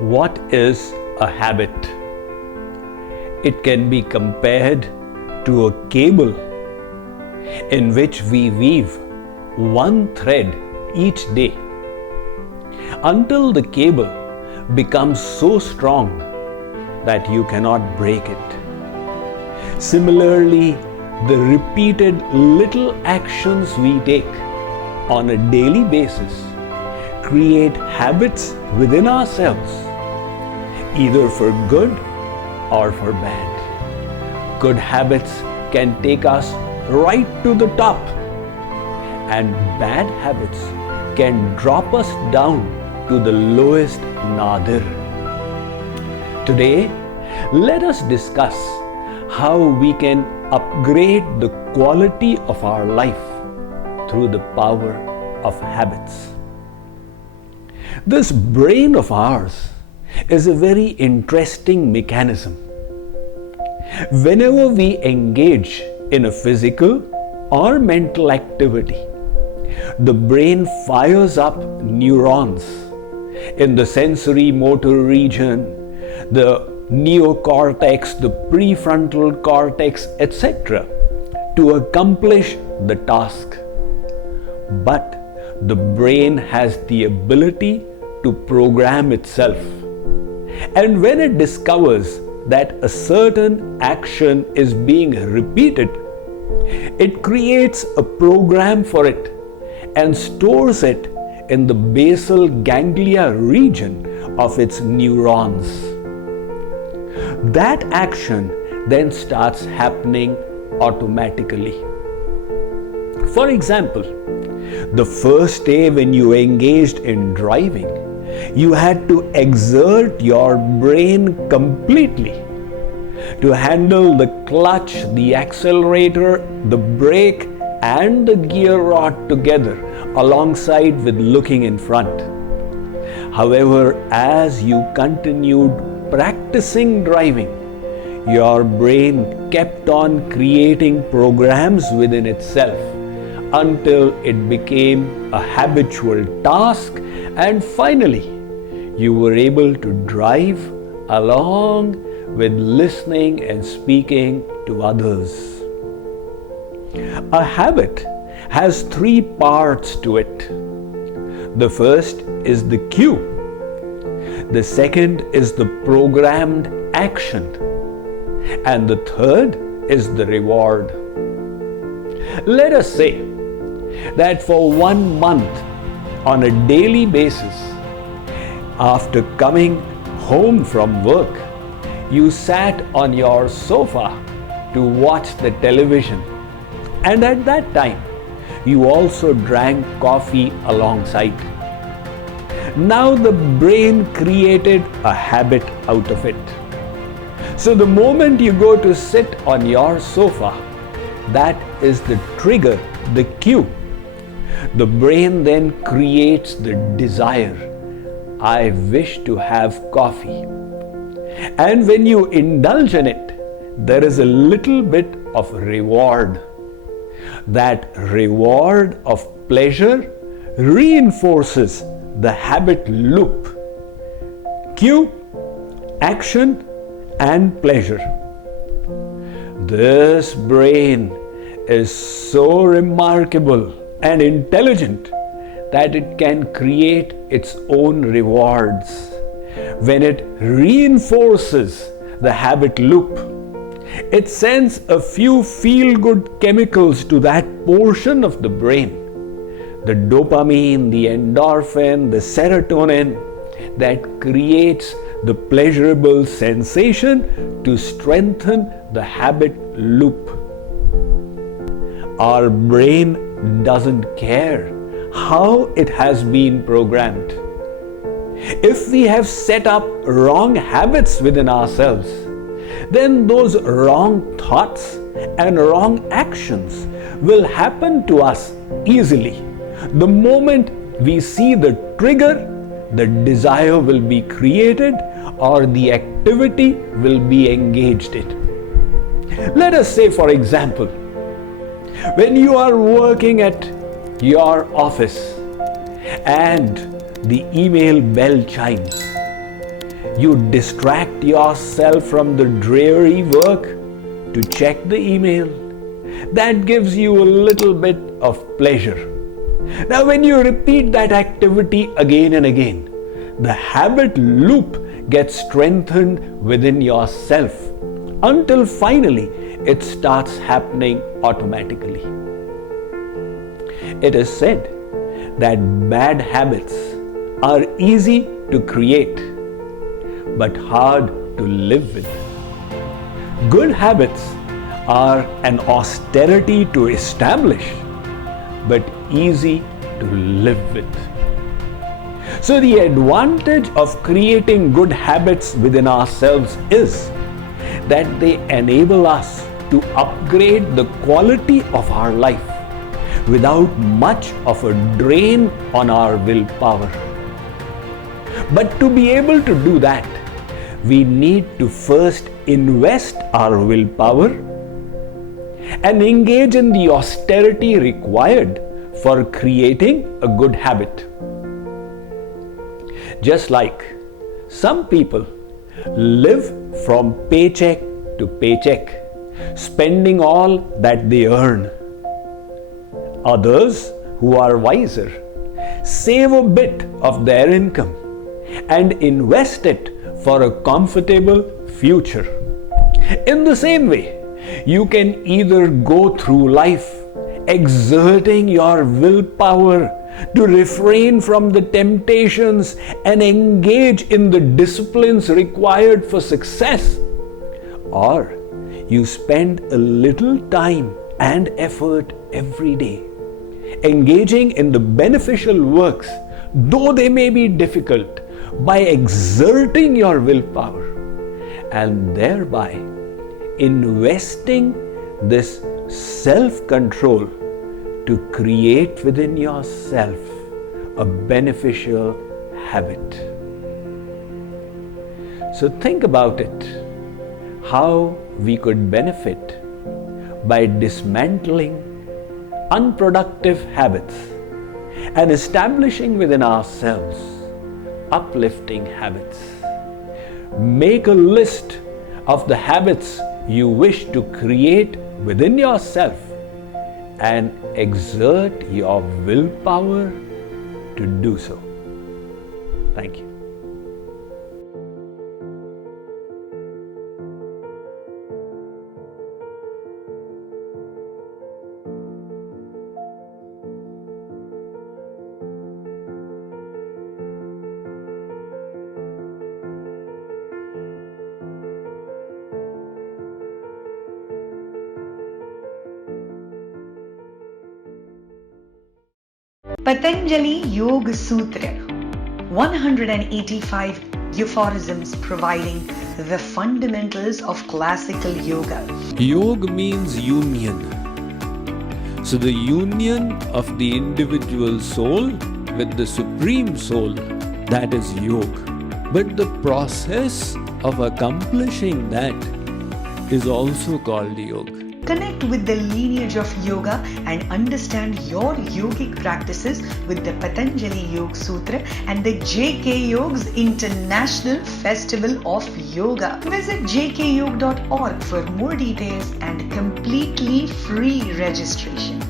What is a habit? It can be compared to a cable in which we weave one thread each day until the cable becomes so strong that you cannot break it. Similarly, the repeated little actions we take on a daily basis create habits within ourselves, either for good or for bad. Good habits can take us right to the top, and bad habits can drop us down to the lowest nadir. Today, let us discuss how we can upgrade the quality of our life through the power of habits. This brain of ours is a very interesting mechanism. Whenever we engage in a physical or mental activity, the brain fires up neurons in the sensory motor region, the neocortex, the prefrontal cortex, etc., to accomplish the task. But the brain has the ability to program itself. And when it discovers that a certain action is being repeated, it creates a program for it and stores it in the basal ganglia region of its neurons. That action then starts happening automatically. For example, the first day when you engaged in driving, you had to exert your brain completely to handle the clutch, the accelerator, the brake, and the gear rod together alongside with looking in front. However, as you continued practicing driving, your brain kept on creating programs within itself until it became a habitual task, and finally you were able to drive along with listening and speaking to others. A habit has three parts to it. The first is the cue. The second is the programmed action. And the third is the reward. Let us say that for 1 month on a daily basis, after coming home from work, you sat on your sofa to watch the television, and at that time you also drank coffee alongside. Now the brain created a habit out of it. So the moment you go to sit on your sofa, that is the trigger, the cue. The brain then creates the desire. I wish to have coffee. And when you indulge in it, there is a little bit of reward. That reward of pleasure reinforces the habit loop. Cue, action, and pleasure. This brain is so remarkable and intelligent that it can create its own rewards. When it reinforces the habit loop, it sends a few feel-good chemicals to that portion of the brain, the dopamine, the endorphin, the serotonin, that creates the pleasurable sensation to strengthen the habit loop. Our brain doesn't care how it has been programmed. If we have set up wrong habits within ourselves, then those wrong thoughts and wrong actions will happen to us easily. The moment we see the trigger, the desire will be created or the activity will be engaged in. Let us say, for example, when you are working at your office and the email bell chimes, You distract yourself from the dreary work to check the email. That gives you a little bit of pleasure. Now, when you repeat that activity again and again, the habit loop gets strengthened within yourself until finally it starts happening automatically. It is said that bad habits are easy to create but hard to live with. Good habits are an austerity to establish but easy to live with. So the advantage of creating good habits within ourselves is that they enable us to upgrade the quality of our life without much of a drain on our willpower. But to be able to do that, we need to first invest our willpower and engage in the austerity required for creating a good habit. Just like some people live from paycheck to paycheck, spending all that they earn. Others who are wiser save a bit of their income and invest it for a comfortable future. In the same way, you can either go through life exerting your willpower to refrain from the temptations and engage in the disciplines required for success, or you spend a little time and effort every day engaging in the beneficial works, though they may be difficult, by exerting your willpower and thereby investing this self-control to create within yourself a beneficial habit. So think about it, how we could benefit by dismantling unproductive habits and establishing within ourselves uplifting habits. Make a list of the habits you wish to create within yourself and exert your willpower to do so. Thank you. Patanjali Yoga Sutra, 185 aphorisms providing the fundamentals of classical yoga. Yoga means union. So the union of the individual soul with the Supreme Soul, that is yoga. But the process of accomplishing that is also called yoga. Connect with the lineage of yoga and understand your yogic practices with the Patanjali Yoga Sutra and the JKYog's International Festival of Yoga. Visit jkyog.org for more details and completely free registration.